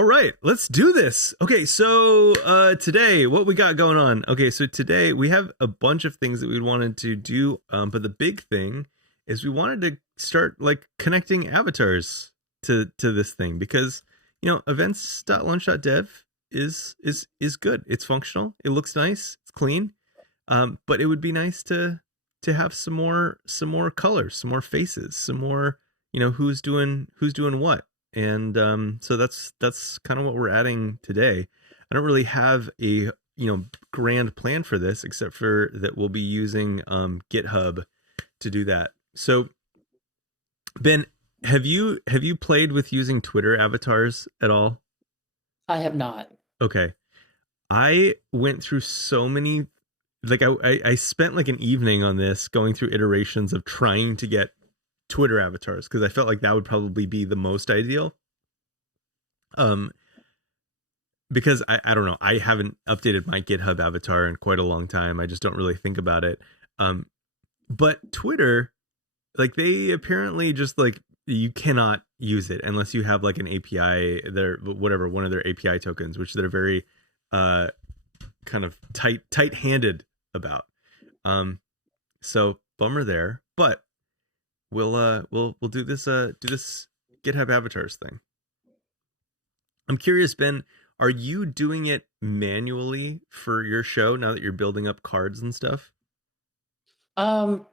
All right, let's do this. Okay, so today, what we got going on? Okay, so today we have a bunch of things that we wanted to do, but the big thing is we wanted to start like connecting avatars to this thing because events.lunch.dev is good. It's functional. It looks nice. It's clean. But it would be nice to have some more colors, some more faces, some more who's doing what. And so that's kind of what we're adding today. I don't really have a grand plan for this, except for that we'll be using GitHub to do that. So Ben, have you played with using Twitter avatars at all? I have not. Okay. I went through so many, like I spent like an evening on this going through iterations of trying to get Twitter avatars because I felt like that would probably be the most ideal. Um, because I don't know, I haven't updated my GitHub avatar in quite a long time. I just don't really think about it. Um, but Twitter, like they apparently just like you cannot use it unless you have like an API, their whatever one of their API tokens, which they're very uh kind of tight-handed about. So bummer there, but we'll do this GitHub avatars thing. I'm curious, Ben, are you doing it manually for your show now that you're building up cards and stuff? Um,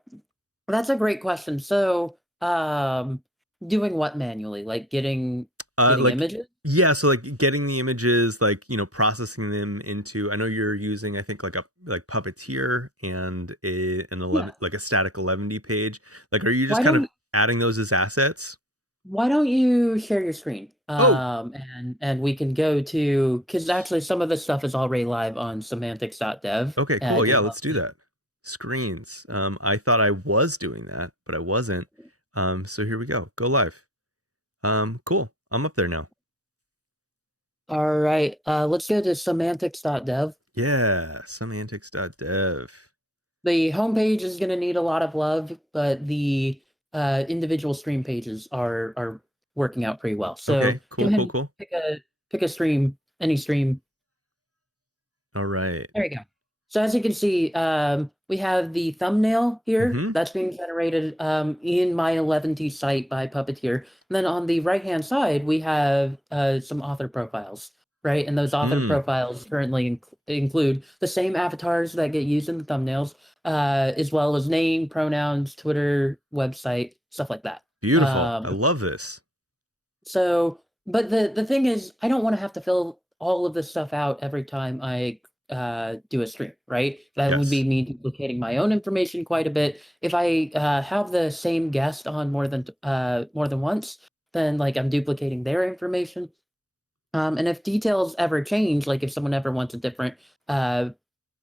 that's a great question. So, doing what manually? Like getting Like images? yeah, so like getting the images, like processing them into. I know you're using, I think like a like Puppeteer and an Yeah. 11 like a static 11D page. Like, are you just Why kind of don't adding those as assets? why don't you share your screen? Oh, And we can go to because actually some of this stuff is already live on semantics.dev. okay, And I cool. can Yeah, log let's do in. that. Screens. I thought I was doing that, but I wasn't. So here we go. Go live. Cool. I'm up there now. All right. Let's go to semantics.dev. Yeah, semantics.dev. The homepage is going to need a lot of love, but the individual stream pages are working out pretty well. So Okay, go cool, ahead cool, and cool. pick a stream, any stream. All right. There you go. So as you can see, we have the thumbnail here Mm-hmm. that's being generated in my 11T site by Puppeteer. And then on the right-hand side, we have some author profiles, right? And those author Mm, profiles currently include the same avatars that get used in the thumbnails, as well as name, pronouns, Twitter, website, stuff like that. beautiful. I Um, love this. so, but the thing is, I don't want to have to fill all of this stuff out every time I do a stream, right? That would be Yes. me duplicating my own information quite a bit. If I have the same guest on more than once, then like I'm duplicating their information. And if details ever change, like if someone ever wants a different uh,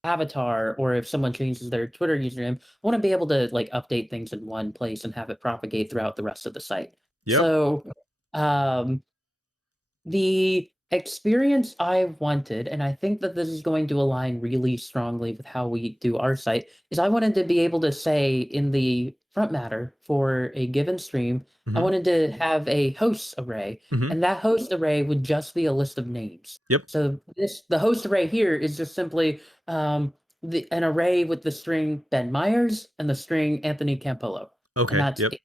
avatar, or if someone changes their Twitter username, I want to be able to like update things in one place and have it propagate throughout the rest of the site. Yep. So um, the experience I wanted, and I think that this is going to align really strongly with how we do our site, is I wanted to be able to say in the front matter for a given stream, I Mm-hmm. wanted to have a host array, Mm-hmm. and that host array would just be a list of names. Yep. So the host array here is just simply an array with the string Ben Myers and the string Anthony Campolo, and Okay. that's Yep. it.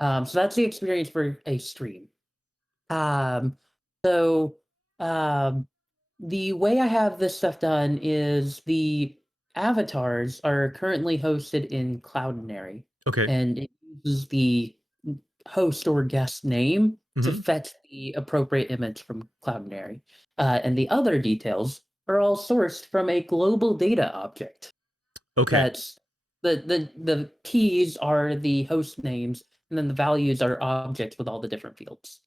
So that's the experience for a stream. Um, so, um, the way I have this stuff done is the avatars are currently hosted in Cloudinary, Okay. and it uses the host or guest name to Mm-hmm. fetch the appropriate image from Cloudinary. And the other details are all sourced from a global data object. Okay. That's the keys are the host names, and then the values are objects with all the different fields.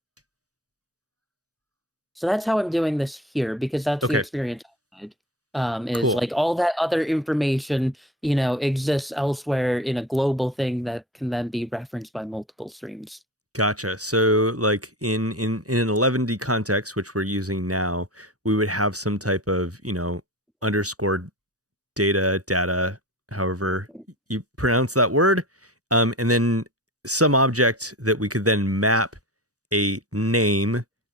So that's how I'm doing this here because that's the Okay. experience I had. Is Cool. like all that other information, exists elsewhere in a global thing that can then be referenced by multiple streams. Gotcha. So like in an 11D context, which we're using now, we would have some type of, underscore data, however you pronounce that word. And then some object that we could then map a name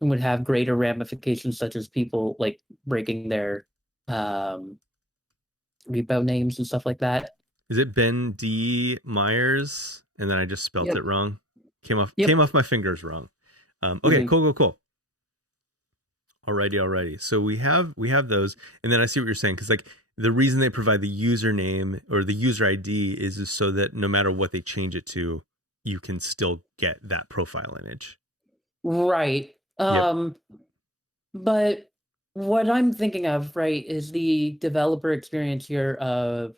and would have greater ramifications, such as people like breaking their um, repo names and stuff like that. Is it Ben D Myers? And then I just spelt Yep. it wrong. Came Yep. off my fingers wrong. Okay, Mhm. cool. Alrighty. So we have those, and then I see what you're saying, because like the reason they provide the username or the user ID is so that no matter what they change it to, you can still get that profile image. Right. Yep. But what I'm thinking of, right, is the developer experience here of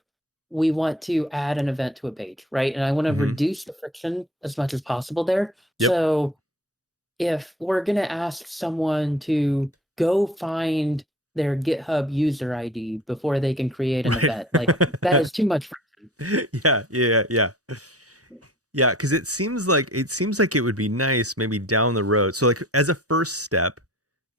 we want to add an event to a page, right? And I want to Mm-hmm. reduce the friction as much as possible there. Yep. So if we're going to ask someone to go find their GitHub user ID before they can create an Right. event, like that is too much friction. Yeah. Yeah, because it seems like it would be nice maybe down the road. So like as a first step,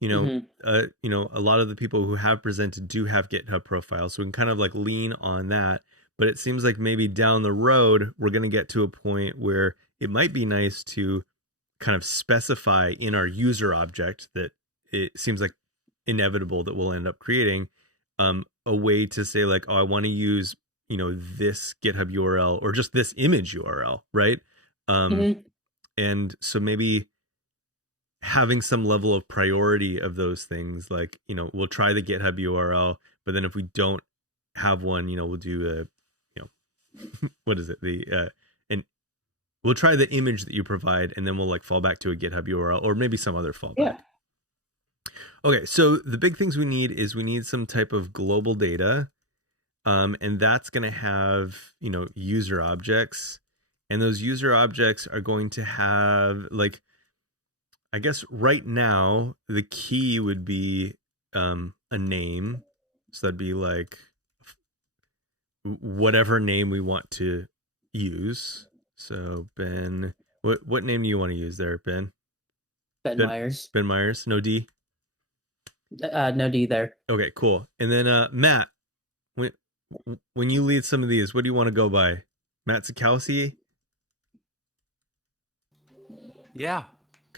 Hmm. a lot of the people who have presented do have GitHub profiles, so we can kind of like lean on that. But it seems like maybe down the road we're going to get to a point where it might be nice to kind of specify in our user object that it seems like inevitable that we'll end up creating a way to say like, oh, I want to use this GitHub URL or just this image URL, right? um Hmm. and so maybe having some level of priority of those things, like we'll try the GitHub URL, but then if we don't have one, we'll do a what is it, the and we'll try the image that you provide, and then we'll like fall back to a GitHub URL or maybe some other fallback. Yeah. Okay, so the big things we need is we need some type of global data, and that's going to have user objects, and those user objects are going to have like, I guess right now the key would be a name, so that'd be like whatever name we want to use. So Ben, what name do you want to use there, Ben? Ben Ben Myers. Ben Myers, no D. No D there. Okay, cool. And then Matt, when when you lead some of these, what do you want to go by? Matt Sikowski? Yeah,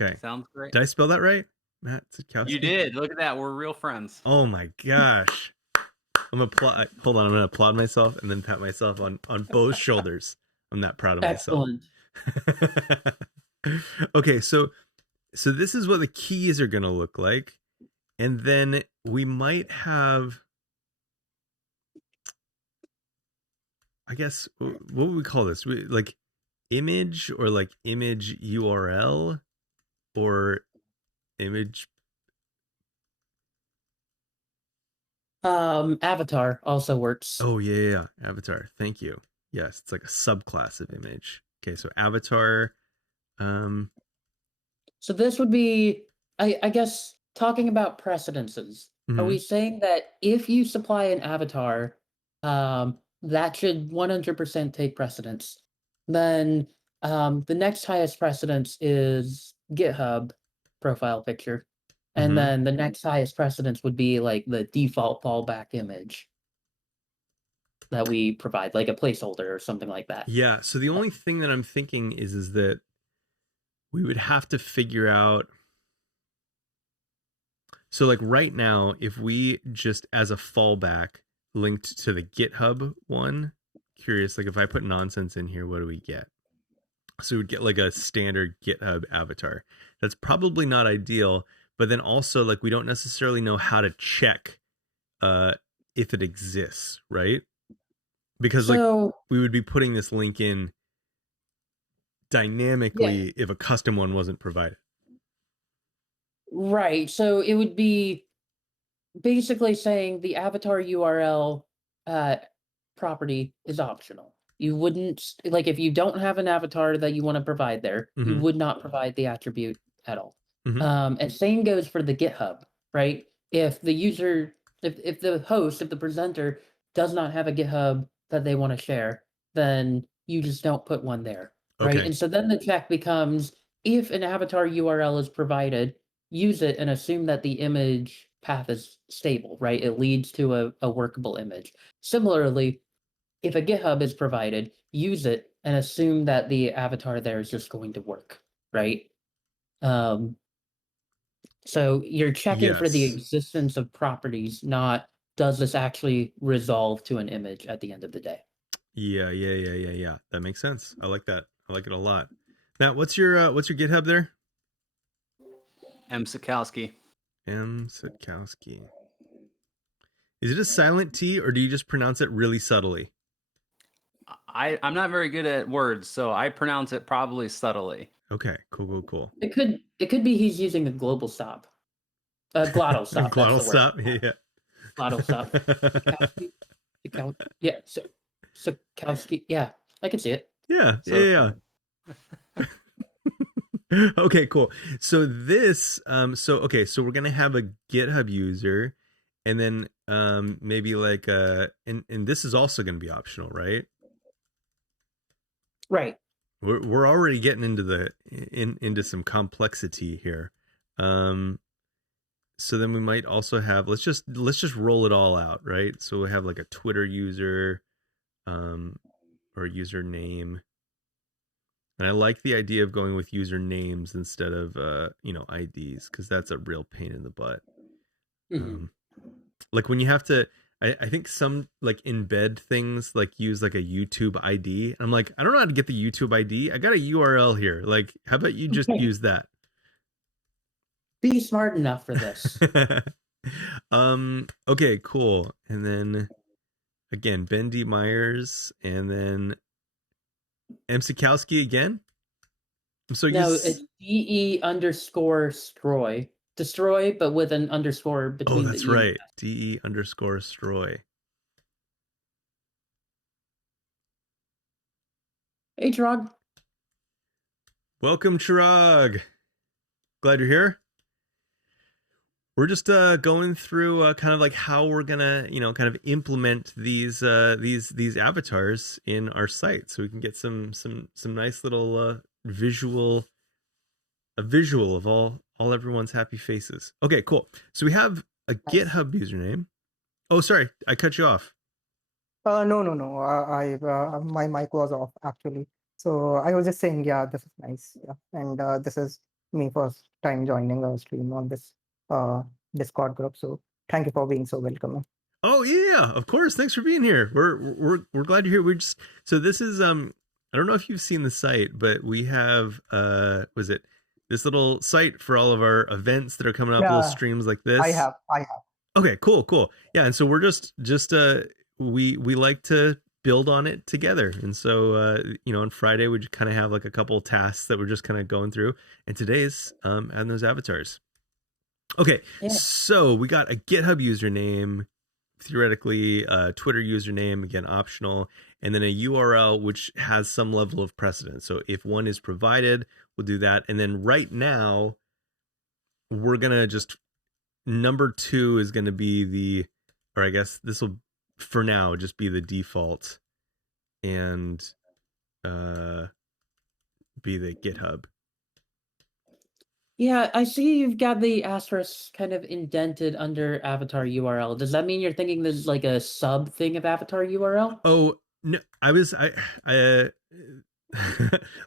Okay. sounds great. Did I spell that right? Matt You Sikowski? did. Look at that. We're real friends. Oh my gosh. I'm applaud. Hold on, I'm gonna applaud myself and then pat myself on both shoulders. I'm that proud of myself. Excellent. Okay, so this is what the keys are gonna look like, and then we might have, I guess, what would we call this? Like image, or like image URL, or image. Avatar also works. Oh yeah. Avatar. Thank you. Yes, it's like a subclass of image. Okay, so avatar. Um. So this would be, I guess, talking about precedences. Are we Mhm. saying that if you supply an avatar, that should 100% take precedence? Then the next highest precedence is GitHub profile picture. And Mhm. then the next highest precedence would be like the default fallback image that we provide, like a placeholder or something like that. Yeah. So the only thing that I'm thinking is that we would have to figure out. So like right now, if we just as a fallback linked to the GitHub one, curious, like if I put nonsense in here, what do we get? So we'd get like a standard GitHub avatar. That's probably not ideal, but then also like we don't necessarily know how to check uh if it exists, right? Because like So, we would be putting this link in yeah, dynamically if a custom one wasn't provided. right. So it would be basically saying the avatar URL uh, property is optional. You wouldn't like if you don't have an avatar that you want to provide there, you Mhm. would not provide the attribute at all. Mhm. And same goes for the GitHub, right? If the user, if the host, if the presenter does not have a GitHub that they want to share, then you just don't put one there, right? Okay. And so then the check becomes if an avatar URL is provided, use it and assume that the image path is stable, right? It leads to a workable image. Similarly, if a GitHub is provided, use it and assume that the avatar there is just going to work, right? Um, So you're checking for the Yes. existence of properties, not does this actually resolve to an image at the end of the day. Yeah. That makes sense. I like that. I like it a lot. Matt, what's your GitHub there? M. Sikowski. M. Sitkowski. Is it a silent T or do you just pronounce it really subtly? I'm not very good at words, so I pronounce it probably subtly. Okay, cool. It could be he's using a global stop. Glottal stop, that's Glottal the word. stop. Yeah. Glottal stop. Sikowski? Yeah, Sikowski. Yeah, I can see it. So Yeah. Okay, cool. So this so we're gonna have a GitHub user and then maybe like and this is also gonna be optional, right? Right. We're already getting into into some complexity here. Um so then we might also have let's just roll it all out, right? So we have like a Twitter user or username. And I like the idea of going with usernames instead of IDs because that's a real pain in the butt. Hmm. Um, like when you have to, I think some like embed things like use like a YouTube ID. I'm like, I don't know how to get the YouTube ID. I got a URL here. Like, how about you just use that? Be smart enough for this. Okay, cool. And then again, Ben D. Myers, and then M. Sikowski again. I'm so No, used. it's DE_destroy. Destroy, but with an underscore Oh, between the that's E and the right. DE_Stroy. Hey, Trog. Welcome, Chirag. Glad you're here. We're just going through kind of like how we're gonna, kind of implement these avatars in our site, so we can get some nice little visual of all everyone's happy faces. Okay, cool. So we have a Nice. GitHub username. Oh, sorry, I cut you off. No. My mic was off actually. So I was just saying, yeah, this is nice. Yeah, and this is me first time joining a stream on this uh Discord group. So thank you for being so welcoming. Oh yeah, of course. Thanks for being here. We're glad you're here. We're just so this is I don't know if you've seen the site, but we have was it this little site for all of our events that are coming up, little Yeah, streams like I this. have, I have. Okay, cool. Yeah, and so we're just we like to build on it together. And so on Friday we just kind of have like a couple of tasks that we're just kind of going through. And today's adding those avatars. Okay, Yeah. so we got a GitHub username, theoretically a Twitter username, again optional, and then a URL which has some level of precedence. So if one is provided, we'll do that. And then right now, we're gonna just number 2 is gonna be or I guess this will for now just be the default and be the GitHub. Yeah, I see you've got the asterisk kind of indented under avatar URL. Does that mean you're thinking there's like a sub thing of avatar URL? Oh no, I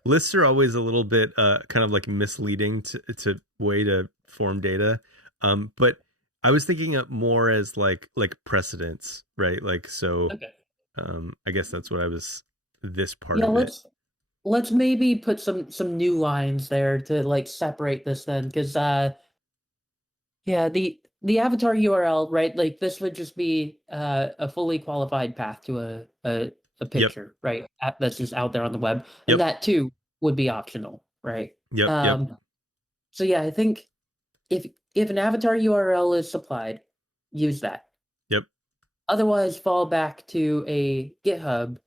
lists are always a little bit kind of like misleading to way to form data. But I was thinking of more as like precedence, right? Like so Okay. I guess that's what I was this part Yeah, of it. let's maybe put some new lines there to like separate this then, because yeah, the avatar URL, right? Like this would just be a fully qualified path to a Yep. picture, right? That's just out there on the web, and Yep. that too would be optional, right? Yep. So yeah, I think if an avatar URL is supplied, use that. Yep. Otherwise, fall back to a GitHub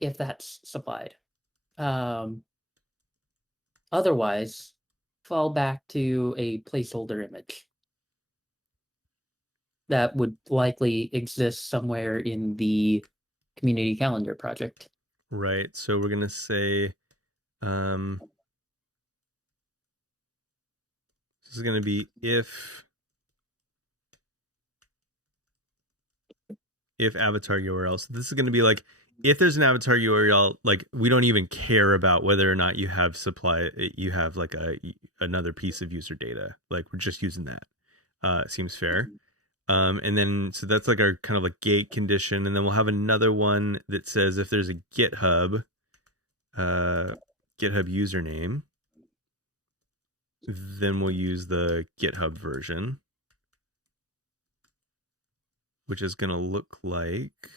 if that's supplied. Um, Otherwise, fall back to a placeholder image that would likely exist somewhere in the community calendar project. Right. So we're gonna say this is gonna be if avatar URL. So this is going to be like if there's an avatar URL, like we don't even care about whether or not you have like another piece of user data. Like we're just using that. Seems fair. And then so that's like our kind of like gate condition, and then we'll have another one that says if there's a GitHub username, then we'll use the GitHub version, which is going to look like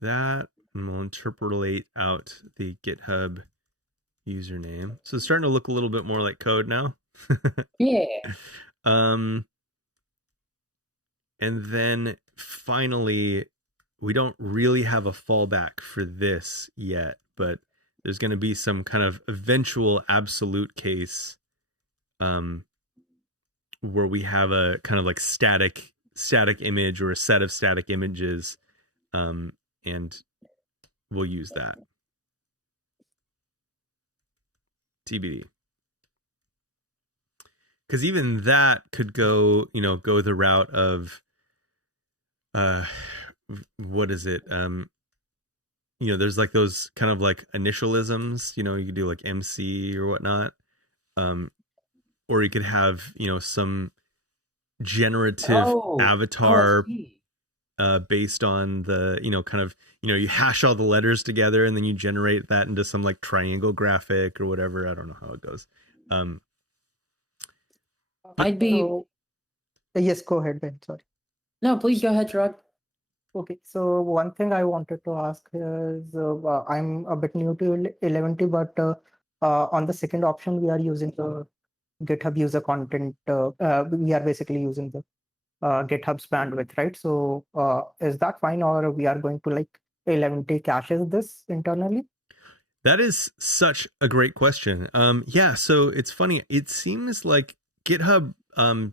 that, and we'll interpolate out the GitHub username. So it's starting to look a little bit more like code now. Yeah. And then finally, we don't really have a fallback for this yet, but there's going to be some kind of eventual absolute case where we have a kind of like static image or a set of static images, and we'll use that. TBD. Because even that could go the route of what is it? There's like those kind of like initialisms, you could do like MC or whatnot. Or you could have, some generative avatar based on the, kind of, you hash all the letters together and then you generate that into some like triangle graphic or whatever. I don't know how it goes. I'd be. So, yes, go ahead, Ben. Sorry. No, please go ahead, Chirag. Okay, so one thing I wanted to ask is I'm a bit new to 11T, but on the second option, we are using the GitHub user content. We are basically using the GitHub's bandwidth, right? So is that fine, or we are going to like 11T caches this internally? That is such a great question. Yeah, so it's funny. It seems like GitHub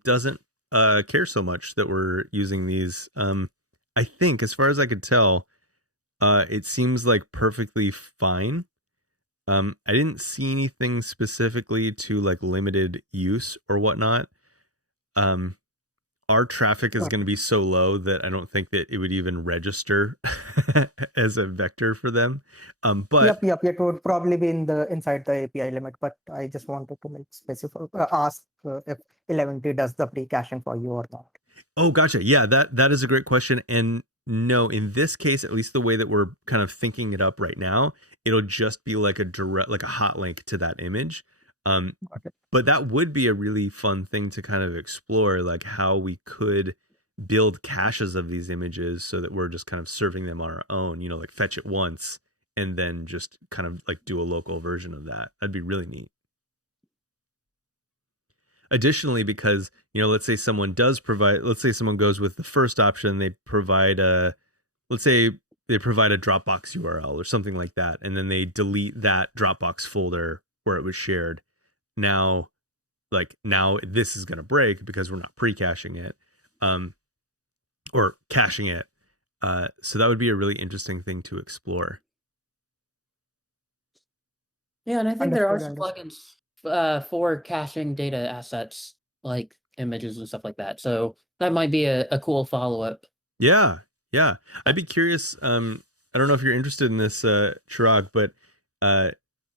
doesn't care so much that we're using these. I think, as far as I could tell, it seems like perfectly fine. I didn't see anything specifically to like limited use or whatnot. Our traffic is going to be so low that I don't think that it would even register as a vector for them. But Yep. It would probably be inside the API limit, but I just wanted to like specify, ask if 11T does the pre-caching for you or not. Oh, gotcha. Yeah, that is a great question. And no, in this case, at least the way that we're kind of thinking it up right now, it'll just be like a hot link to that image. Okay. But that would be a really fun thing to kind of explore, like how we could build caches of these images so that we're just kind of serving them on our own, like fetch it once and then just kind of like do a local version of that. That'd be really neat. Additionally, because, let's say someone goes with the first option, they provide let's say they provide a Dropbox URL or something like that, and then they delete that Dropbox folder where it was shared. Now this is going to break because we're not pre-caching it, or caching it. So that would be a really interesting thing to explore. Yeah, and I think there are some Understood. plugins for caching data assets like images and stuff like that. So that might be a cool follow-up. Yeah. I'd be curious. I don't know if you're interested in this, Chirag, but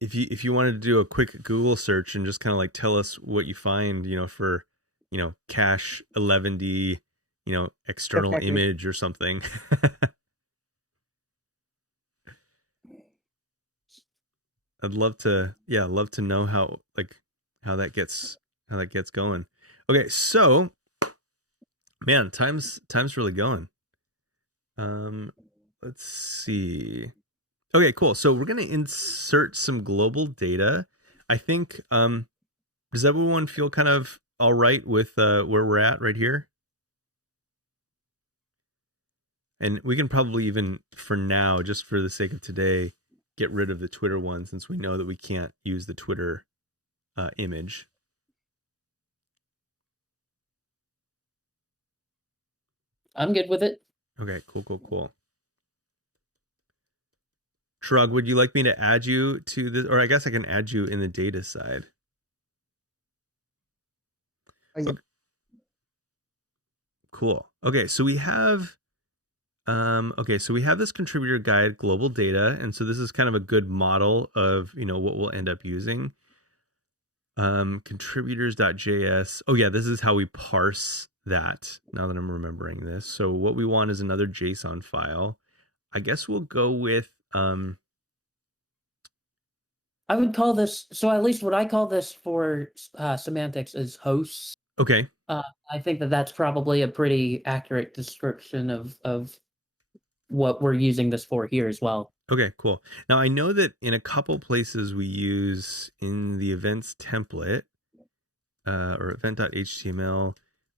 if you wanted to do a quick Google search and just kind of like tell us what you find, for cache 11D, external Definitely. image or something. I'd love to know how that gets going. Okay, so man, time's really going. Let's see. Okay, cool. So we're going to insert some global data. I think does everyone feel kind of all right with where we're at right here? And we can probably even, for now, just for the sake of today, get rid of the Twitter one since we know that we can't use the Twitter image. I'm good with it. Okay, cool. Trug, would you like me to add you to this, or I guess I can add you in the data side? Yeah. Okay, cool. Okay, so we have this contributor guide global data, and so this is kind of a good model of what we'll end up using. Contributors.js. Oh yeah, this is how we parse that, now that I'm remembering this. So what we want is another JSON file. I guess we'll go with I would call this, so at least what I call this for semantics is hosts. okay. I think that that's probably a pretty accurate description of what we're using this for here as well. Okay, cool. Now I know that in a couple places we use in the events template or event.html,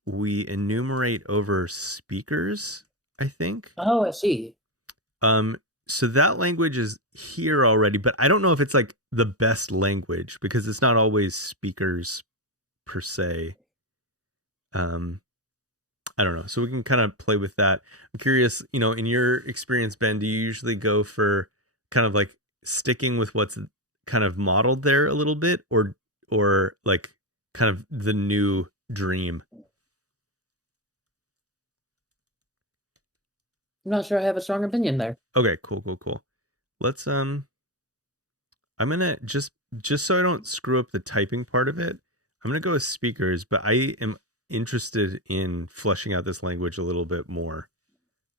we enumerate over speakers, I think. Oh, I see. So that language is here already, but I don't know if it's like the best language because it's not always speakers per se. I don't know. So we can kind of play with that. I'm curious, in your experience, Ben, do you usually go for kind of like sticking with what's kind of modeled there a little bit, or like kind of the new dream? I'm not sure I have a strong opinion there. Okay, cool. Let's I'm gonna just so I don't screw up the typing part of it, I'm gonna go with speakers, but I am interested in fleshing out this language a little bit more.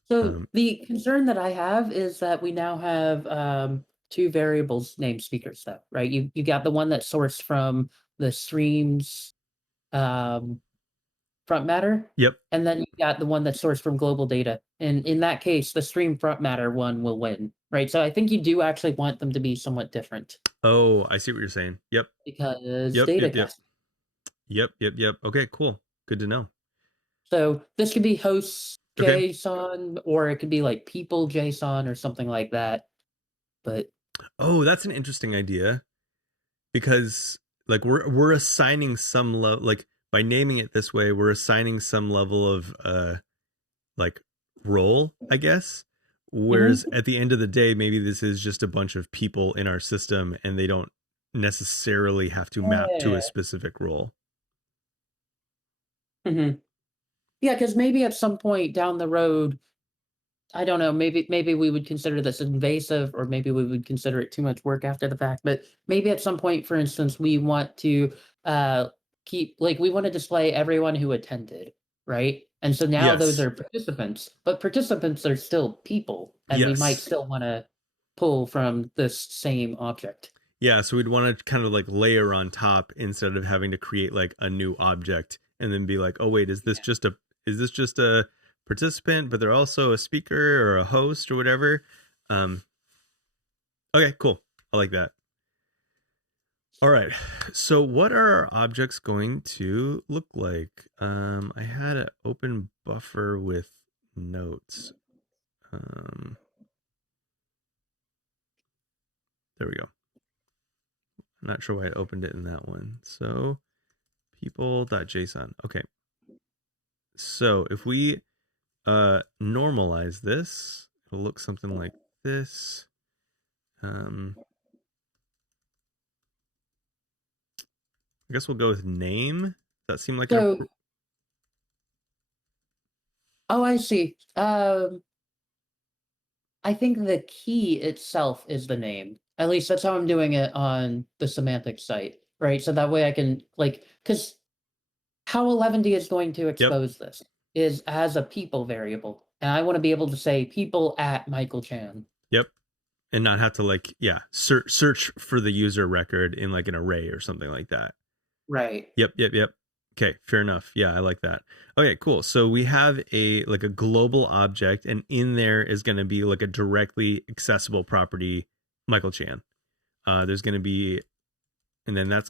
So the concern that I have is that we now have two variables named speakers, though, right? You got the one that's sourced from the stream's um, front matter, Yep. and then you got the one that's sourced from global data. And in that case, the stream front matter one will win, right? So I think you do actually want them to be somewhat different Oh, I see what you're saying. Yep. because Yep. data Yep. Yep. cast. Yep. Okay, cool. Good to know. So this could be hosts Okay. JSON, or it could be like people JSON or something like that. But Oh, that's an interesting idea because like we're assigning some level, like by naming it this way, we're assigning some level of like role, I guess. Whereas Mhm. at the end of the day, maybe this is just a bunch of people in our system and they don't necessarily have to map to a Yeah. specific role. Mhm. Yeah, because maybe at some point down the road, I don't know, maybe we would consider this invasive, or maybe we would consider it too much work after the fact, but maybe at some point, for instance, we want to, uh, we wanna display everyone who attended, right? And so now those Yes. are participants, but participants are still people, and we might Yes. still wanna pull from this same object. Yeah, so we'd want to kind of like layer on top instead of having to create like a new object and then be like, "Oh wait, is this just a participant, but they're also a speaker or a host or whatever?" Um okay, cool. I like that. All right. So what are our objects going to look like? I had an open buffer with notes. There we go. I'm not sure why I opened it in that one. So people.json. Okay. So if we normalize this, it'll look something like this. I guess we'll go with name. Does that seem like So oh, I see. I think the key itself is the name. At least that's how I'm doing it on the semantic site, right? So that way I can because how 11D is going to Yep. expose this is as a people variable, and I want to be able to say people at Michael Chan. Yep. And not have to like, yeah, search for the user record in like an array or something like that. Right. Yep. Okay, fair enough. Yeah, I like that. Okay, cool. So we have a like a global object, and in there is going to be like a directly accessible property, Michael Chan. There's going to be, and then that's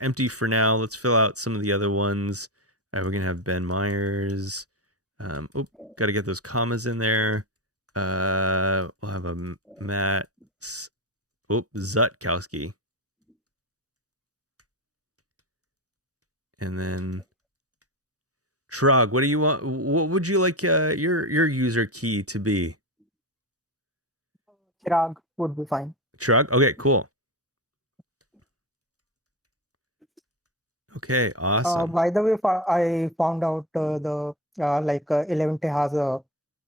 empty for now. Let's fill out some of the other ones. We're gonna have Ben Myers. Got to get those commas in there. We'll have a Matt. Zutkowski. And then Trog, what do you want? What would you like your user key to be? Chirag would be fine. Chirag? Okay, cool. Okay, awesome. By the way, I found out the 11T has a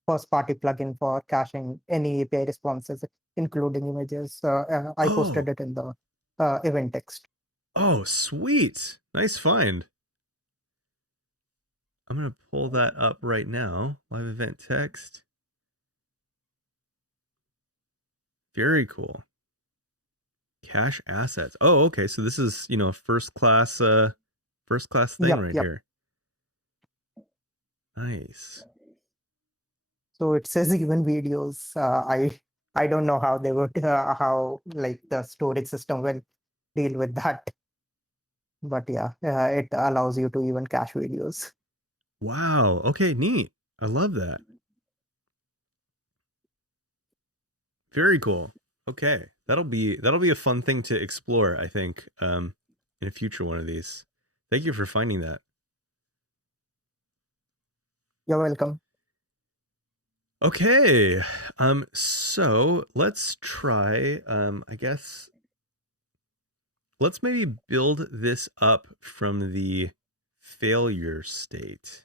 first-party plugin for caching any API responses, including images. I posted it in the event text. Oh, sweet. Nice find. I'm going to pull that up right now. Live event text. Very cool. Cache assets. Oh, okay. So this is, a first class thing right Yep. here. Nice. So it says even videos. I don't know how they would how like the storage system will deal with that. But yeah, it allows you to even cache videos. Wow. Okay, neat. I love that. Very cool. Okay. That'll be a fun thing to explore, I think, in a future one of these. Thank you for finding that. You're welcome. Okay. So let's try, I guess let's maybe build this up from the failure state.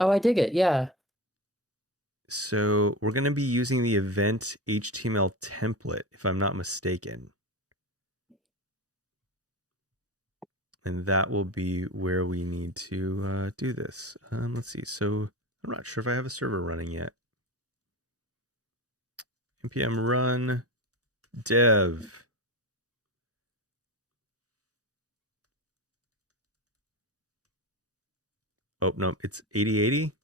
Oh, I dig it. Yeah. So we're going to be using the event HTML template, if I'm not mistaken. And that will be where we need to do this. Let's see. So I'm not sure if I have a server running yet. npm run dev. Oh, no, it's 8080.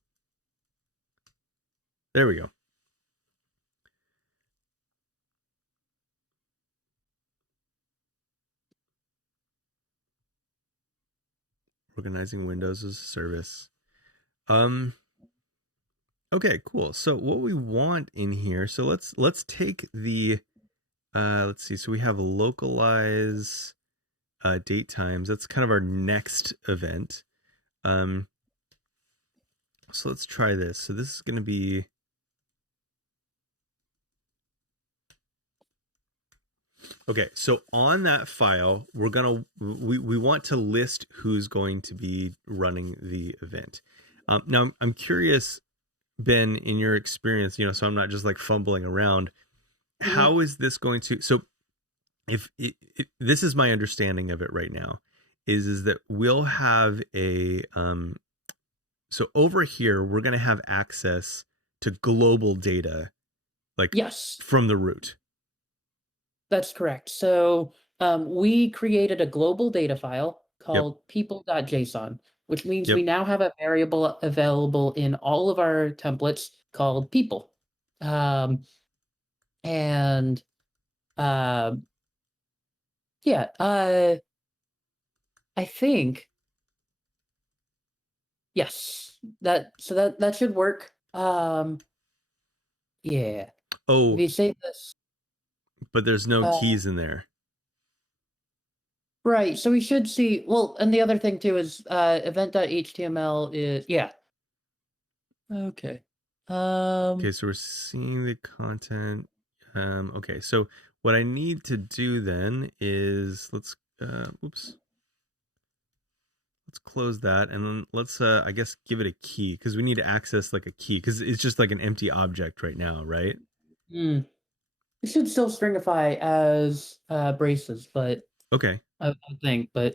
There we go. Organizing Windows as a service. Okay, cool. So what we want in here, so let's take the let's see. So we have localize date times. That's kind of our next event. So let's try this. So this is going to be okay. So on that file, we want to list who's going to be running the event. Now I'm curious, Ben, in your experience, so I'm not just like fumbling around. How is this going to? So if this is my understanding of it right now, is that we'll have a so over here we're going to have access to global data, like Yes, from the root. that's correct. So we created a global data file called people.json, which means we now have a variable available in all of our templates called people. And yeah, I think yes, that should work. Yeah. Oh, If you save this, but there's no keys in there. right, so we should see, well, and the other thing too is event.html is, yeah. Okay. Okay, so we're seeing the content. Okay, so what I need to do then is let's close that, and then let's I guess give it a key, because we need to access like a key, because it's just like an empty object right now, right? It should still stringify as braces, but Okay. I think, but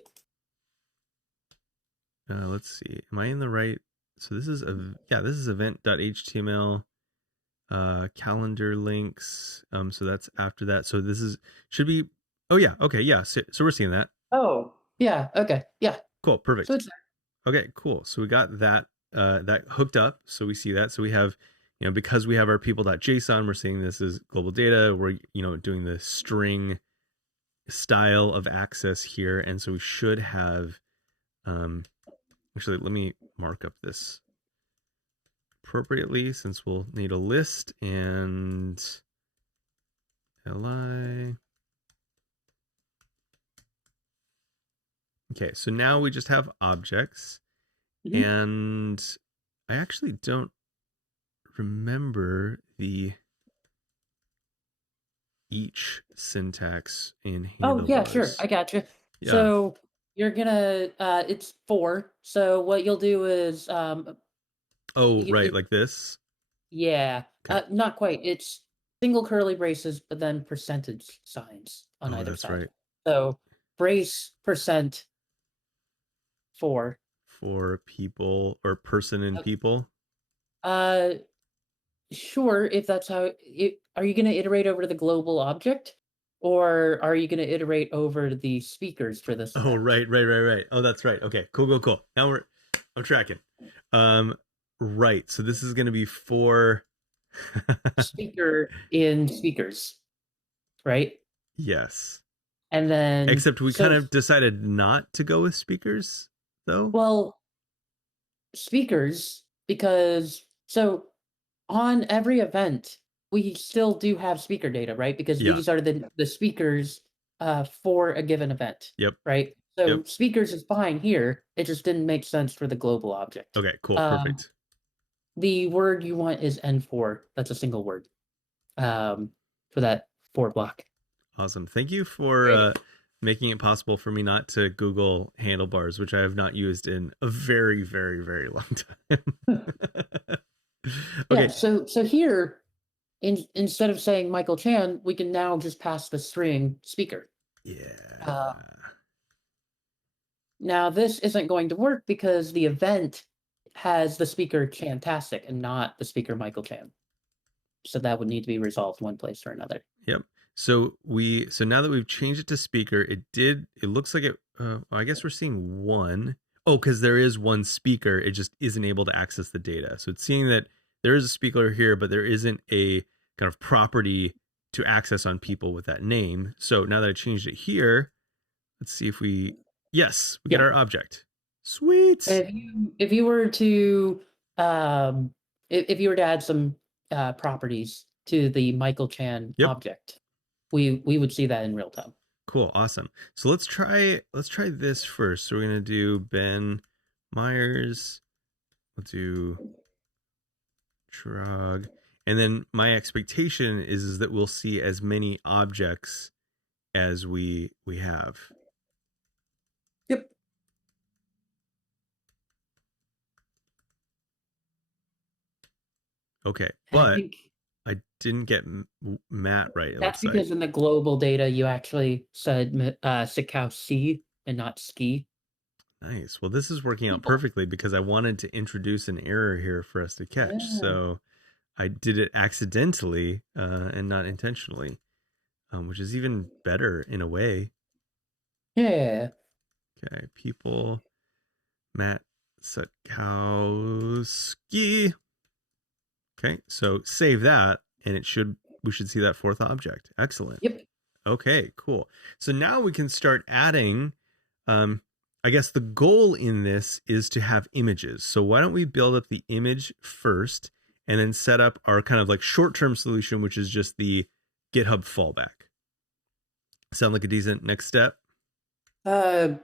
Let's see. Am I in the right? So this is this is event.html calendar links. So that's after that. So this should be. Oh yeah. Okay. Yeah. So we're seeing that. oh yeah, okay, yeah. Cool. Perfect. So it's Okay. Cool. So we got that that hooked up. So we see that. So we have, because we have our people.json, we're seeing this as global data. We're doing the string style of access here, and so we should have. Actually, let me mark up this appropriately, since we'll need a list and li. Okay, so now we just have objects, and I actually don't remember the each syntax in Oh yeah, sure. handlebars. I gotcha. Yeah. So you're gonna it's 4. So what you'll do is Oh, you, right, it, like this. yeah, Okay. not quite. It's single curly braces, but then percentage signs on Oh, either that's side. right. So brace percent 4. For people or person and Uh, people. uh, sure. If that's how it, are you going to iterate over the global object, or are you going to iterate over the speakers for this Oh, event? right. Oh, that's right. Okay, cool. Now I'm tracking. Um, right. So this is going to be for. Speaker in speakers, right? Yes. And then Except we kind so of decided not to go with speakers, though. well, speakers because so on every event we still do have speaker data, right? Because Yeah. these are the speakers for a given event, Yep. right? Yep. So speakers is fine here. It just didn't make sense for the global object. Okay. Cool. Um, Perfect. the word you want is N4. That's a single word for that 4 block. Awesome. Thank you for There you go. making it possible for me not to Google handlebars, which I have not used in a very long time. Yeah. Okay. So here, instead of saying Michael Chan, we can now just pass the string speaker. Uh, Yeah. Now this isn't going to work because the event has the speaker Chantastic and not the speaker Michael Chan. So that would need to be resolved one place or another. Yep. So now that we've changed it to speaker, it looks like it. I guess we're seeing one. Oh, because there is one speaker. It just isn't able to access the data. So it's seeing that there is a speaker here, but there isn't a kind of property to access on people with that name. So now that I changed it here, let's see if we. Yes, we get Yeah. our object. Sweet. If you were to if you were to add some properties to the Michael Chan Yep. object, we would see that in real time. Cool, awesome. So let's try this first. So we're gonna do Ben Myers. We'll do Trog. And then my expectation is that we'll see as many objects as we have. Yep. Okay, And I but think I didn't get Matt right, it that's looks like. because in the global data you actually said Sikau C and not ski. Nice. Well, this is working out People. perfectly because I wanted to introduce an error here for us to catch. Yeah. So I did it accidentally and not intentionally, which is even better in a way. Yeah. Okay, people, Matt Sutkowski. Okay, so save that, and we should see that fourth object. Excellent. Yep. Okay, cool. So now we can start adding. I guess the goal in this is to have images. So why don't we build up the image first, and then set up our kind of like short-term solution, which is just the GitHub fallback. Sound like a decent next step? Oh,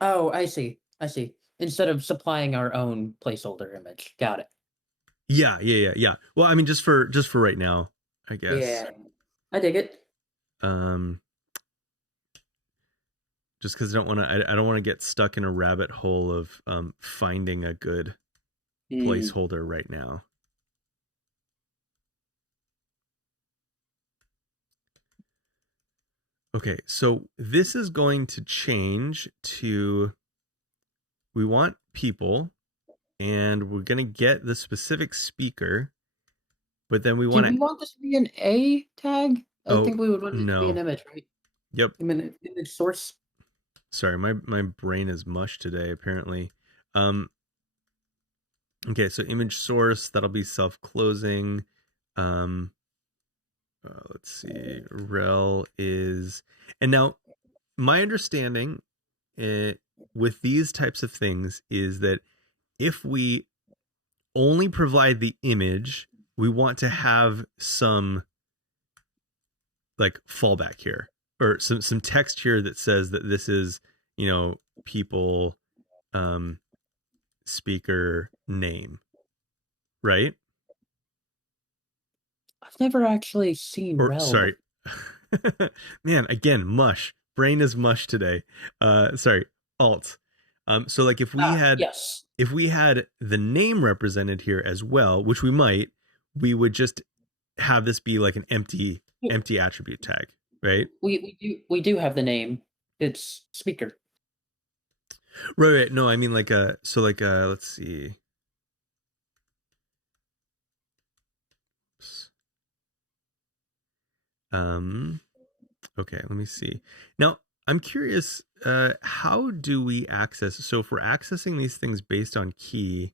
I see. I see. Instead of supplying our own placeholder image. Got it. Yeah. Well, I mean, just for right now, I guess. Yeah. I dig it. Just because I don't want to get stuck in a rabbit hole of finding a good placeholder right now. Okay, so this is going to change to, we want people, and we're going to get the specific speaker, but then we Do want we to, want this to be an A tag? I oh, think we would want it to be an no. image, right? Yep. Image source. Sorry, my brain is mush today, apparently. Okay, so image source, that'll be self-closing. Let's see, rel is, and now my understanding with these types of things is that if we only provide the image, we want to have some like fallback here, or some text here that says that this is, people, speaker name, right? I've never actually seen Or rel. sorry. Man, again, mush. Brain is mush today. Sorry, alt. So like if we had Yes. the name represented here as well, which we might, we would just have this be like an empty attribute tag, right? We do have the name. It's speaker. Right. No, I mean like let's see. Okay, let me see. Now, I'm curious, how do we access, so if we're accessing these things based on key,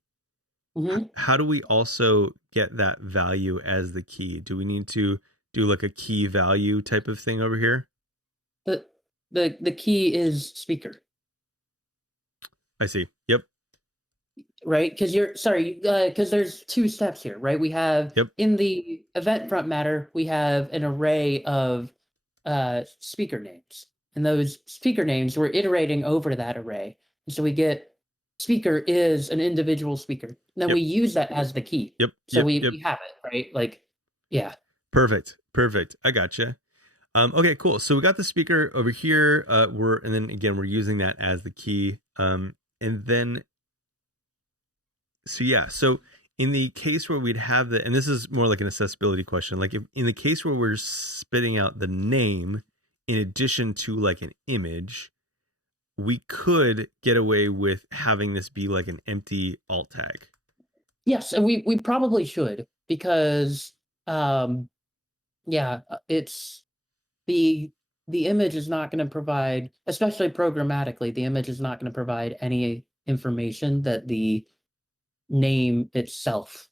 how do we also get that value as the key? Do we need to do like a key value type of thing over here? The key is speaker, I see. Yep. right? Because there's two steps here, right? We have Yep. in the event front matter, we have an array of speaker names, and those speaker names we're iterating over that array, and so we get speaker is an individual speaker. Then Yep. we use that as the key. Yep. So Yep. we have it, right? Like, yeah. Perfect. I gotcha. Okay, cool. So we got the speaker over here. And then again, we're using that as the key. And then, so yeah, so in the case where we'd have and this is more like an accessibility question, like if in the case where we're spitting out the name in addition to like an image, we could get away with having this be like an empty alt tag. Yes, and we probably should, because it's the image is not going to provide, especially programmatically, the image is not going to provide any information that the name itself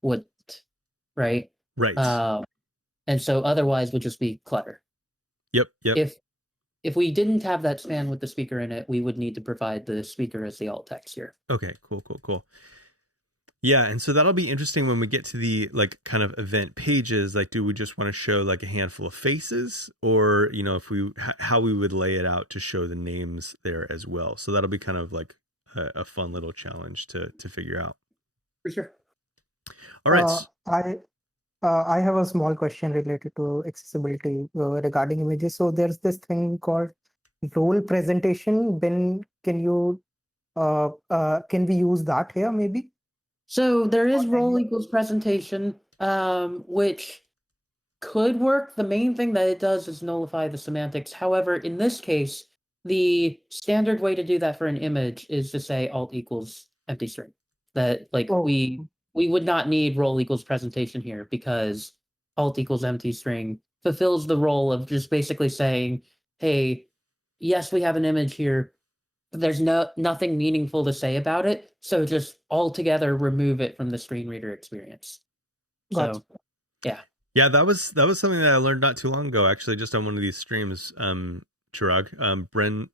would, right? Right. And so otherwise would just be clutter. Yep. If we didn't have that span with the speaker in it, we would need to provide the speaker as the alt text here. Okay, cool. Yeah, and so that'll be interesting when we get to the like kind of event pages. Like, do we just want to show like a handful of faces, or if we how we would lay it out to show the names there as well? So that'll be kind of like a fun little challenge to figure out. For sure. All right. I have a small question related to accessibility regarding images. So there's this thing called role presentation. Ben, can we use that here maybe? So there is role equals presentation, which could work. The main thing that it does is nullify the semantics. However, in this case, the standard way to do that for an image is to say alt equals empty string. That we would not need role equals presentation here, because alt equals empty string fulfills the role of just basically saying, hey, yes, we have an image here, but there's nothing meaningful to say about it, so just altogether remove it from the screen reader experience. Gotcha. So yeah, that was something that I learned not too long ago, actually, just on one of these streams. Chirag, Ben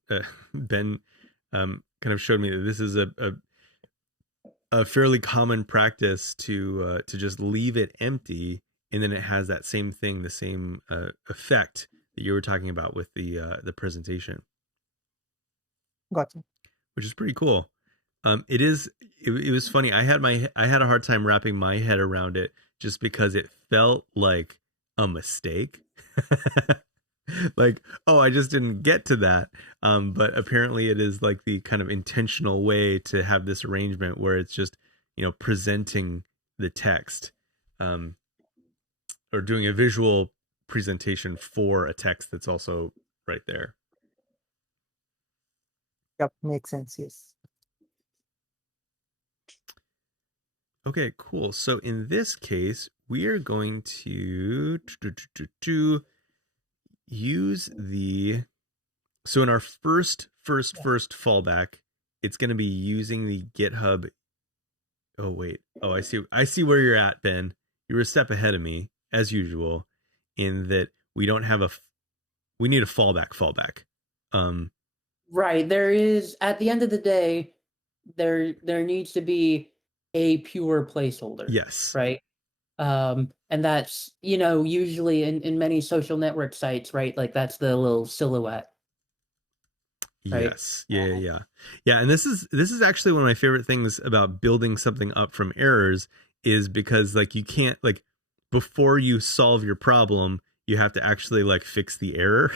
kind of showed me that this is a fairly common practice to just leave it empty, and then it has that same thing, the same effect that you were talking about with the presentation. Gotcha. Which is pretty cool. It was funny. I had a hard time wrapping my head around it, just because it felt like a mistake. Like, oh, I just didn't get to that. But apparently it is like the kind of intentional way to have this arrangement where it's just, presenting the text, or doing a visual presentation for a text that's also right there. Yep, makes sense. Yes. Okay, cool. So in this case, we are going to use so in our first fallback, it's going to be using the GitHub. Oh, wait. Oh, I see where you're at, Ben. You were a step ahead of me, as usual, in that we don't have we need a fallback. right. There is, at the end of the day, there needs to be a pure placeholder. Yes. Right. And that's, usually in many social network sites, right? Like that's the little silhouette. Right? Yes. Yeah. And this is actually one of my favorite things about building something up from errors, is because like you can't, like, before you solve your problem, you have to actually like fix the error,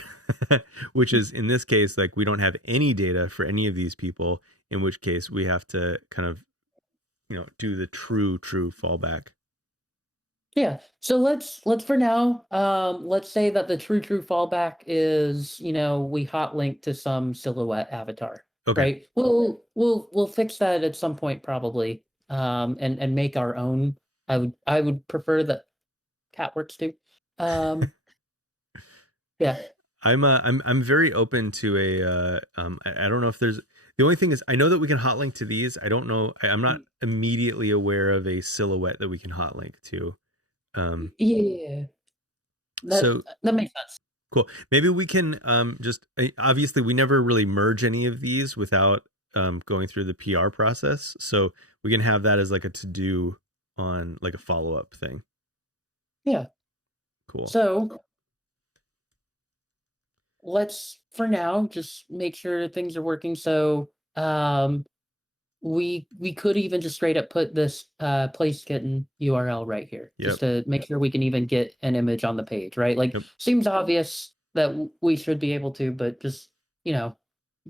which is in this case, like we don't have any data for any of these people, in which case we have to kind of, do the true fallback. Yeah. So let's for now, let's say that the true fallback is, we hot link to some silhouette avatar, Okay. right? We'll fix that at some point probably, and make our own. I would prefer that cat works too. Um, yeah. I'm very open to I don't know if there's, the only thing is I know that we can hotlink to these. I don't know, I'm not immediately aware of a silhouette that we can hotlink to. Yeah. That So that makes sense. cool. Maybe we can just obviously we never really merge any of these without going through the PR process. So we can have that as like a to do on like a follow up thing. Yeah. Cool. So let's for now just make sure things are working. So we could even just straight up put this place kitten URL right here Yep. just to make sure we can even get an image on the page, right? Like Yep. seems obvious that we should be able to, but just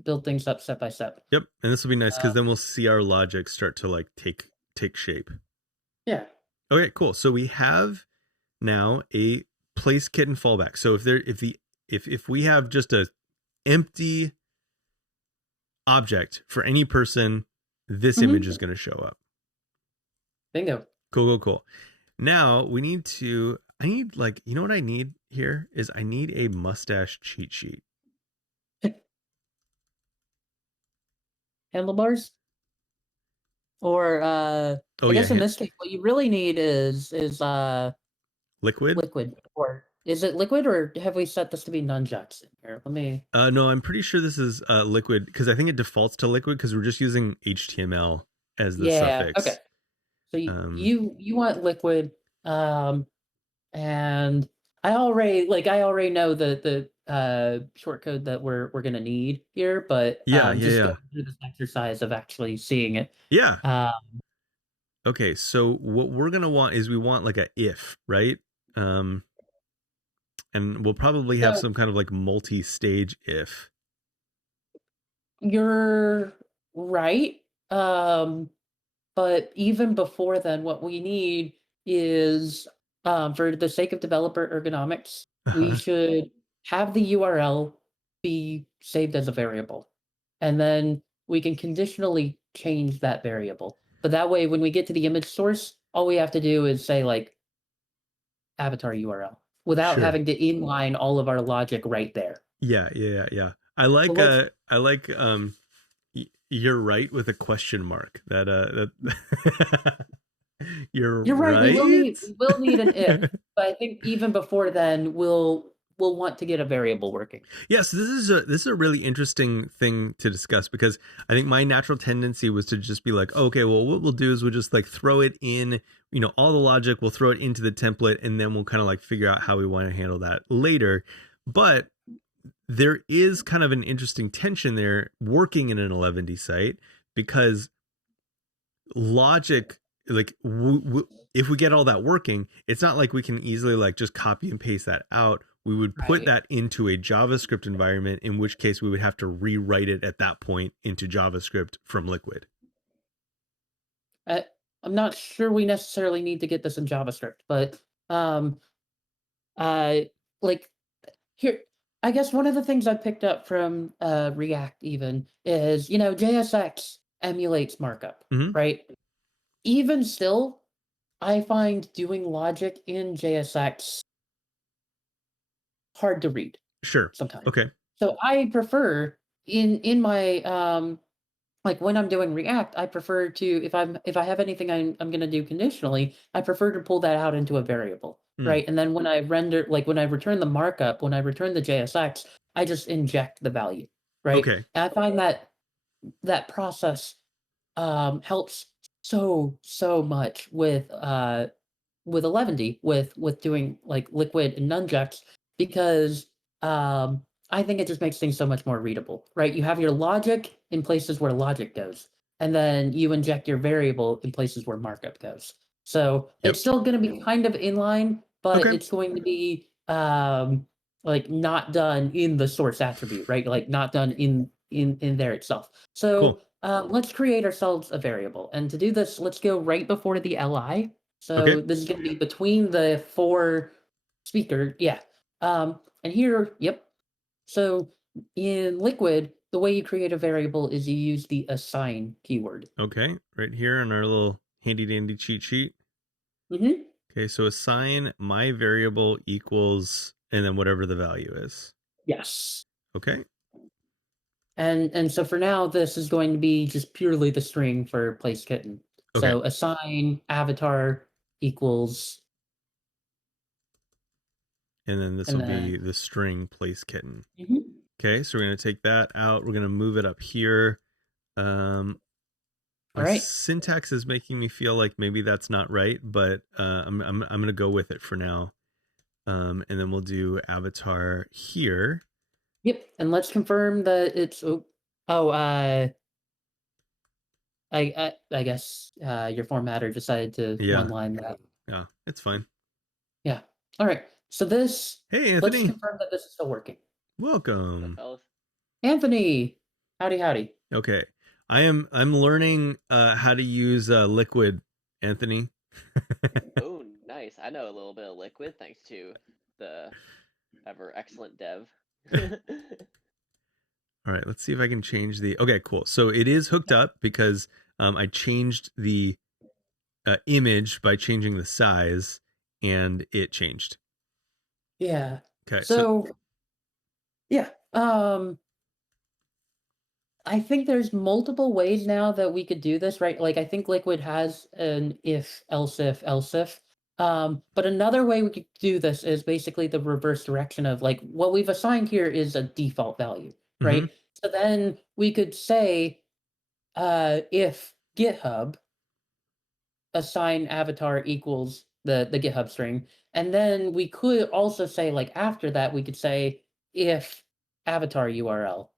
build things up step by step. Yep. And this will be nice Uh, because then we'll see our logic start to like take shape. yeah. Okay, cool. So we have now a place kitten fallback. So if we have just a empty object for any person, this image is going to show up. Bingo. Cool. Now I need like, you know what I need here is I need a mustache cheat sheet. Handlebars? Or Oh I yeah, guess in this case what you really need is liquid. liquid. Or is it liquid or have we set this to be nunjucks in here? Let me No, I'm pretty sure this is liquid because I think it defaults to liquid because we're just using HTML as the Yeah, okay. suffix. So Um, you want liquid, and I already know the short code that we're gonna need here, but just yeah. going through this exercise of actually seeing it. Yeah. Uh, Okay, so what we're gonna want is we want like a if, right? And we'll probably have so some kind of like multi-stage if. you're right. But even before then, what we need is, for the sake of developer ergonomics, we Uh-huh. should have the URL be saved as a variable. And then we can conditionally change that variable. But that way, when we get to the image source, all we have to do is say, like, avatar URL without Sure. having to inline all of our logic right there. Yeah. I So like let's you're right with a question mark. That you're You're right, we will right. need an if, but I think even before then, we'll want to get a variable working. Yes, this is a really interesting thing to discuss because I think my natural tendency was to just be like, okay, well, what we'll do is we'll just like throw it in, all the logic, we'll throw it into the template, and then we'll kind of like figure out how we want to handle that later. But there is kind of an interesting tension there working in an 11D site because logic, like if we get all that working, it's not like we can easily like just copy and paste that out. We would put Right. that into a JavaScript environment, in which case we would have to rewrite it at that point into JavaScript from Liquid. I'm not sure we necessarily need to get this in JavaScript, but um, I like here. I guess one of the things I picked up from React even is JSX emulates markup, Mm-hmm. right? Even still, I find doing logic in JSX hard to read Sure. sometimes. Okay. So I prefer in my like when I'm doing React, I prefer to if I have anything I'm going to do conditionally, I prefer to pull that out into a variable, Mm. right? And then when I render when I return the markup, when I return the JSX, I just inject the value, right? Okay. And I find that process helps so much with 11D with doing like liquid and nunjucks because I think it just makes things so much more readable, right? You have your logic in places where logic goes, and then you inject your variable in places where markup goes. So Yep. it's still going to be kind of inline, but Okay. it's going to be like not done in the source attribute, right? Like not done in there itself. So Cool. let's create ourselves a variable, and to do this, let's go right before the li. Okay. So this is going to be between the four speaker, yeah. And here, yep. So in Liquid, the way you create a variable is you use the assign keyword. Okay. Right here in our little handy dandy cheat sheet. Mm-hmm. Okay. So assign my variable equals, and then whatever the value is. Yes. Okay. And so for now, this is going to be just purely the string for place kitten. Okay. So assign avatar equals, And then this and will be then the string place kitten. Mhm. Okay. So we're going to take that out. We're going to move it up here. My All right. syntax is making me feel like maybe that's not right, but I'm going to go with it for now. And then we'll do avatar here. Yep. And let's confirm that it's I guess your formatter decided to Yeah. one line that. Yeah, it's fine. Yeah. All right. So this, Hey, let's Anthony. confirm that this is still working. Welcome. fellas? Anthony, howdy. Okay. I'm learning how to use Liquid, Anthony. Oh, nice. I know a little bit of Liquid thanks to the ever excellent dev. All right, let's see if I can change the. Okay, cool. So it is hooked up because I changed the image by changing the size, and it changed. Yeah. Okay. So yeah. I think there's multiple ways now that we could do this, right? Like I think Liquid has an if, else if, else if. But another way we could do this is basically the reverse direction of like what we've assigned here is a default value, Mhm. right? So then we could say if GitHub assign avatar equals the GitHub string, and then we could also say like after that we could say if avatar URL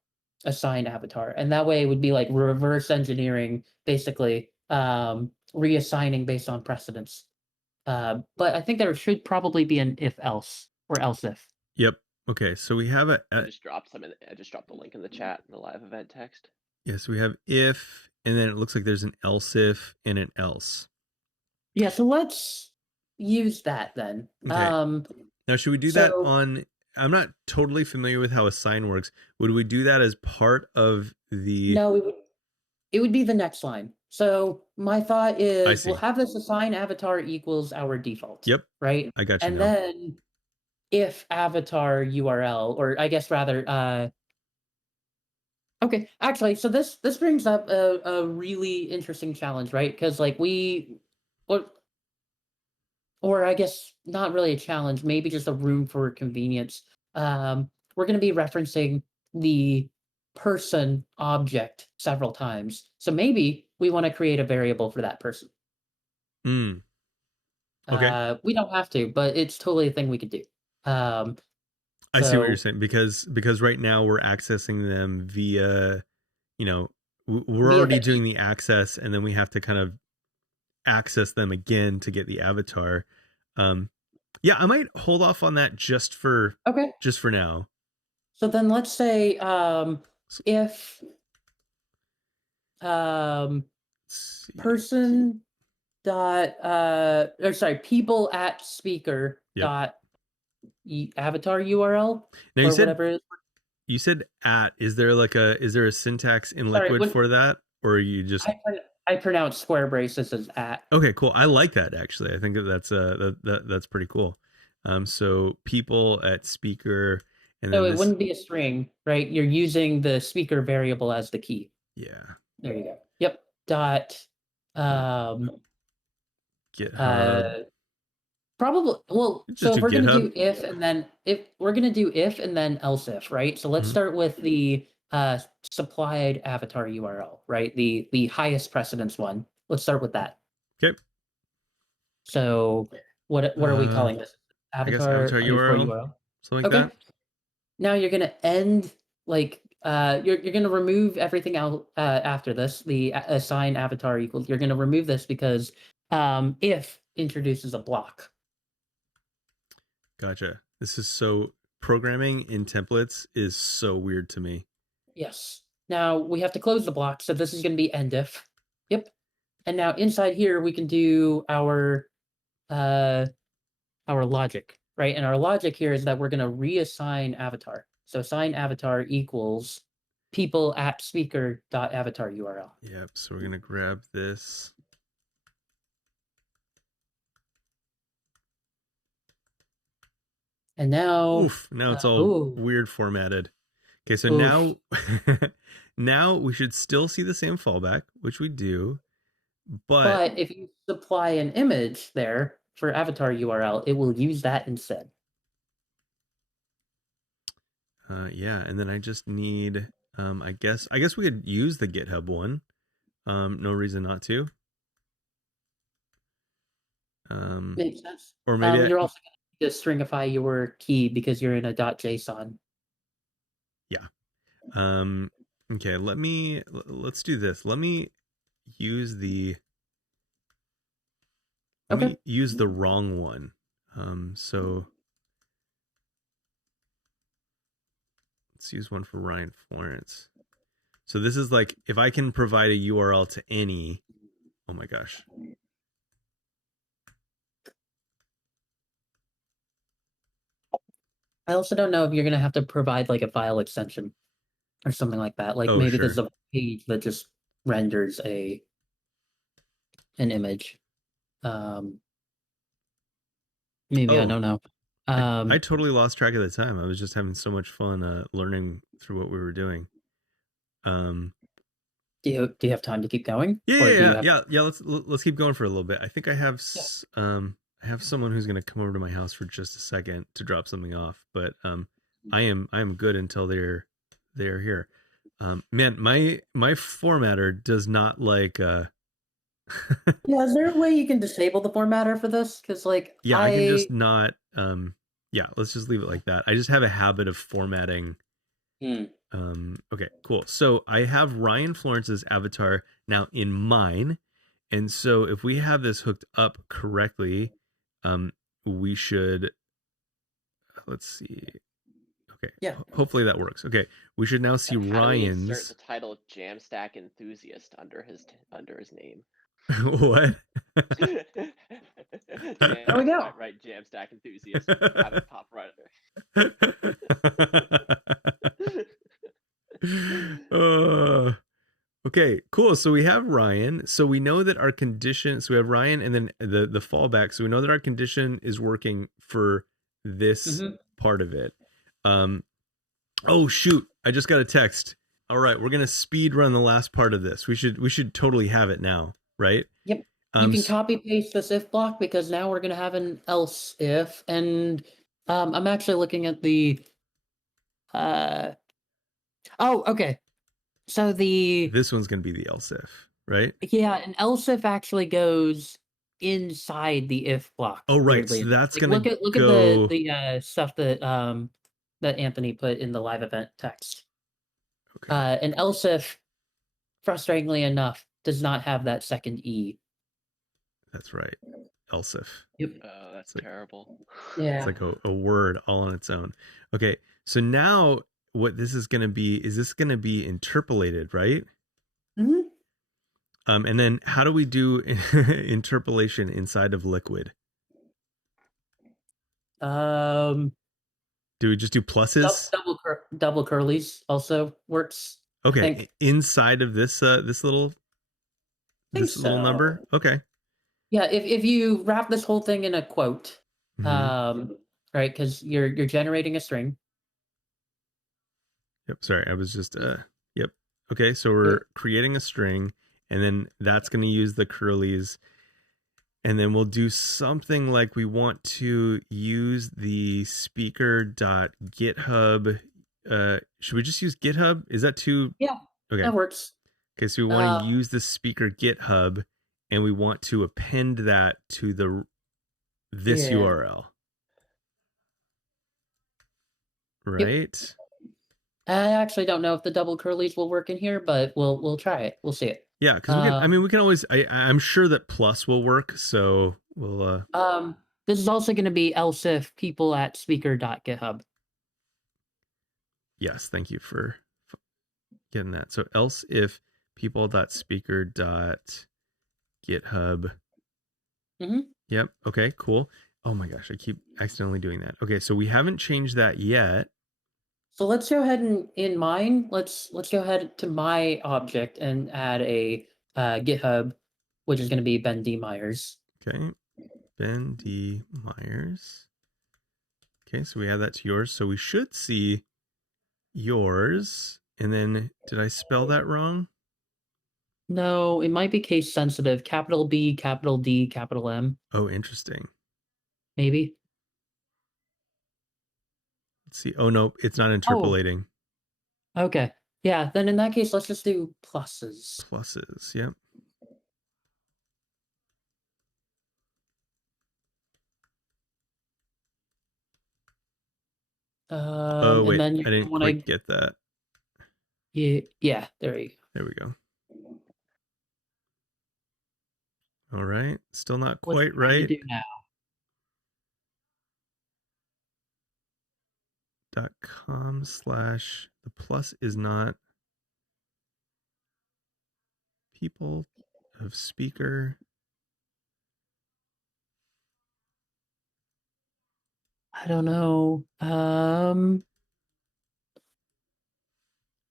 assign avatar, and that way it would be like reverse engineering basically, reassigning based on precedence. But I think there should probably be an if else or else if. Yep. Okay. So we have I just dropped I just dropped the link in the chat in the live event text. yes, we have if, and then it looks like there's an else if and an else. Yeah, so let's use that then. Okay. Now, should we do that So on? I'm not totally familiar with how assign works. Would we do that as part of the? no, it would be the next line. So my thought is we'll see. have this assign avatar equals our default. Yep. Right. I got you And now. then if avatar URL, or I guess rather, okay, actually, so this brings up a really interesting challenge, right? Because like or or I guess not really a challenge, maybe just a room for convenience. We're going to be referencing the person object several times. So maybe we want to create a variable for that person. Mm. Okay. We don't have to, but it's totally a thing we could do. I see what you're So saying because right now we're accessing them via, we're via already the doing the access, and then we have to kind of access them again to get the avatar. Yeah, I might hold off on that just for okay. now. So then let's say if person dot or sorry, people at speaker Yep. dot avatar URL Now or whatever it is. you said at. Is there a syntax in Sorry, Liquid for that, or are you just? I pronounce square braces as at. Okay, cool. I like that actually. I think that's pretty cool. So people at speaker, and So then it wouldn't be a string, right? You're using the speaker variable as the key. Yeah. There you go. Yep. Dot GitHub. probably well, Just so do if we're gonna GitHub. do if and then if we're gonna do if and then else if, right? So let's Mhm. start with the supplied avatar URL, right? The highest precedence one. Let's start with that. Okay. So what are we calling this? I guess Avatar avatar underscore URL, URL. something like Okay. that. Now you're gonna end like you're gonna remove everything out after this. The assign avatar equals. You're gonna remove this because if introduces a block. Gotcha. This is so programming in templates is so weird to me. Yes. Now we have to close the block, so this is going to be end if. Yep. And now inside here we can do our logic, right? And our logic here is that we're going to reassign avatar. So assign avatar equals people at speaker.avatar URL. Yep. So we're gonna grab this. And now, Oof! Now it's all ooh, weird formatted. Okay, so oof. now we should still see the same fallback, which we do, but But if you supply an image there for avatar URL, it will use that instead. yeah, and then I just need I guess we could use the GitHub one. No reason not to. Makes sense. Or maybe You're also going to stringify your key because you're in a .json. yeah. Okay, let's do this. Let me use the wrong one. So let's use one for Ryan Florence. So this is like if I can provide a URL to any, oh my gosh. I also don't know if you're going to have to provide like a file extension or something like that. Like maybe there's a page that just renders an image. Maybe, I don't know. I totally lost track of the time. I was just having so much fun learning through what we were doing. Do you have time to keep going? Yeah. Let's keep going for a little bit. I think I have I have someone who's going to come over to my house for just a second to drop something off, but I am good until they're here. Man, my formatter does not like Yeah, is there a way you can disable the formatter for this? Because like I can just not yeah, let's just leave it like that. I just have a habit of formatting. Okay, cool. So I have Ryan Florence's avatar now in mine. And so if we have this hooked up correctly, we should, let's see. Okay. Yeah. Hopefully that works. Okay. We should now see How Ryan's. do we insert the title Jamstack Enthusiast under his name? What? There we go. Right, Jamstack Enthusiast. Have it pop right there. Okay, cool. So we have Ryan. So we know that our condition, so we have Ryan and then the fallback. So we know that our condition is working for this part of it. Oh shoot, I just got a text. All right, we're going to speed run the last part of this. We should totally have it now, right? Yep. You can copy paste this if block because now we're going to have an else if, and I'm actually looking at the okay. So this one's going to be the else if, right? Yeah, and else if actually goes inside the if block. Oh right, so that's going to look at the stuff that that Anthony put in the live event text. Okay. And else if, frustratingly enough, does not have that second E. That's right. Else if. Yep. Oh, that's terrible. Yeah. It's like a word all on its own. Okay, so now what this is going to be, is this going to be interpolated, right? And then how do we do interpolation inside of Liquid? Do we just do pluses? Double curlies also works. Okay, inside of this this little number. Okay. Yeah, if you wrap this whole thing in a quote, right, because you're generating a string. Yep. Sorry, I was just yep. Okay, so we're creating a string, and then that's going to use the curlies, and then we'll do something like we want to use the speaker.github. Should we just use GitHub? Is that too? Yeah. Okay. That works. Okay, so we want to use the speaker GitHub, and we want to append that to this URL. Right? Yep. I actually don't know if the double curlies will work in here, but we'll try it. We'll see it. Yeah, because we can always. I'm sure that plus will work. So we'll. This is also going to be else if people at speaker.github. Yes, thank you for getting that. So else if people.speaker.github. Mm-hmm. Yep. Okay, cool. Oh my gosh, I keep accidentally doing that. Okay, so we haven't changed that yet. So let's go ahead and in mine, let's go ahead to my object and add a GitHub, which is going to be Ben D. Myers. Okay, Ben D. Myers. Okay, so we add that to yours. So we should see yours. And then, did I spell that wrong? No, it might be case sensitive. Capital B, capital D, capital M. Oh, interesting. Maybe. Let's see. Oh, no, it's not interpolating. Okay. Yeah, then in that case, let's just do pluses. Pluses, yep. Oh, wait, and then I didn't quite get that. Yeah, there you go. There we go. All right, still not What's quite it trying to right. do now? .com/ the plus is not people of speaker. I don't know.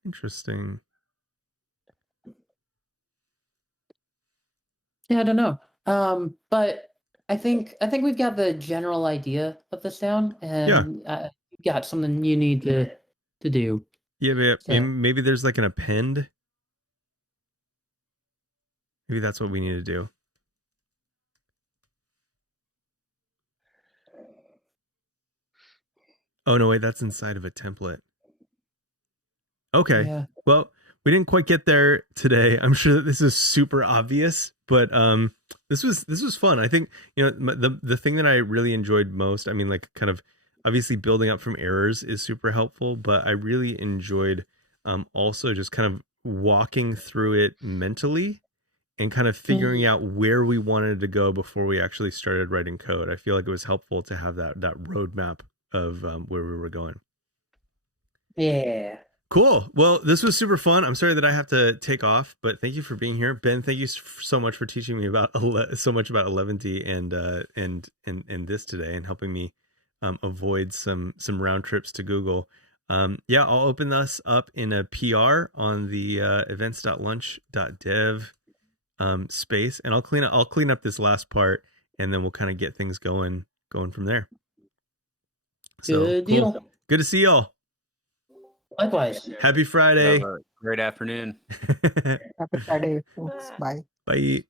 Interesting. Yeah, I don't know. But I think we've got the general idea of this down, and you've got something you need to do. Yeah, but So, maybe there's like an append. Maybe that's what we need to do. Oh, no, wait, that's inside of a template. Okay. yeah. Well, we didn't quite get there today. I'm sure that this is super obvious, but this was fun. I think, the thing that I really enjoyed most, I mean, like, kind of obviously building up from errors is super helpful, but I really enjoyed also just kind of walking through it mentally and kind of figuring out where we wanted to go before we actually started writing code. I feel like it was helpful to have that roadmap of where we were going. Yeah. Cool. Well, this was super fun. I'm sorry that I have to take off, but thank you for being here, Ben. Thank you so much for teaching me about so much about Eleventy and this today, and helping me avoid some round trips to Google. Yeah, I'll open this up in a PR on the events.lunch.dev space, and I'll clean up this last part, and then we'll kind of get things going from there. So Good cool. deal. Good to see y'all. Likewise. Happy Friday. Have a great afternoon. Happy Friday, folks. Bye. Bye.